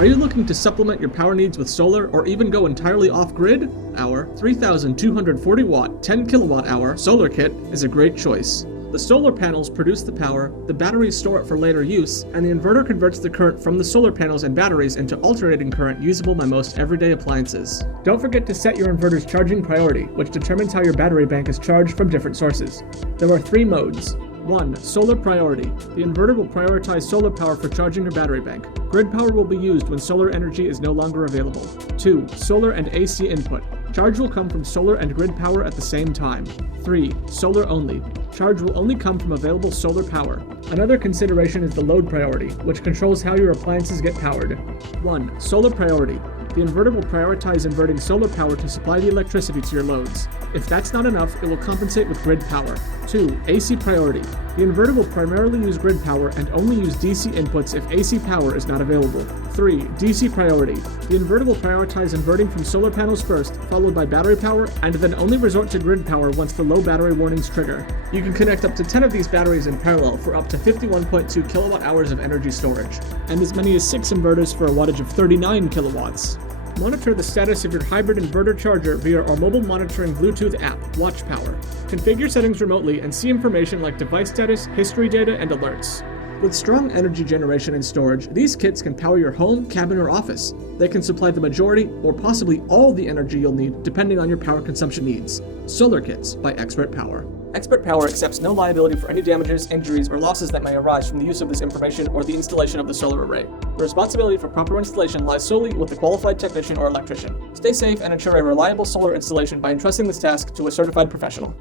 Are you looking to supplement your power needs with solar or even go entirely off-grid? Our 3240W 10KW solar kit is a great choice. The solar panels produce the power, the batteries store it for later use, and the inverter converts the current from the solar panels and batteries into alternating current usable by most everyday appliances. Don't forget to set your inverter's charging priority, which determines how your battery bank is charged from different sources. There are 3 modes. 1. Solar priority. The inverter will prioritize solar power for charging your battery bank. Grid power will be used when solar energy is no longer available. 2. Solar and AC input. Charge will come from solar and grid power at the same time. 3. Solar only. Charge will only come from available solar power. Another consideration is the load priority, which controls how your appliances get powered. 1. Solar priority. The inverter will prioritize inverting solar power to supply the electricity to your loads. If that's not enough, it will compensate with grid power. 2. AC priority. The inverter will primarily use grid power and only use DC inputs if AC power is not available. 3. DC priority. The inverter will prioritize inverting from solar panels first, followed by battery power, and then only resort to grid power once the low battery warnings trigger. You can connect up to 10 of these batteries in parallel for up to 51.2 kWh of energy storage, and as many as 6 inverters for a wattage of 39 kilowatts. Monitor the status of your hybrid inverter charger via our mobile monitoring Bluetooth app, WatchPower. Configure settings remotely and see information like device status, history data, and alerts. With strong energy generation and storage, these kits can power your home, cabin, or office. They can supply the majority or possibly all the energy you'll need depending on your power consumption needs. Solar Kits by ExpertPower. ExpertPower accepts no liability for any damages, injuries, or losses that may arise from the use of this information or the installation of the solar array. The responsibility for proper installation lies solely with the qualified technician or electrician. Stay safe and ensure a reliable solar installation by entrusting this task to a certified professional.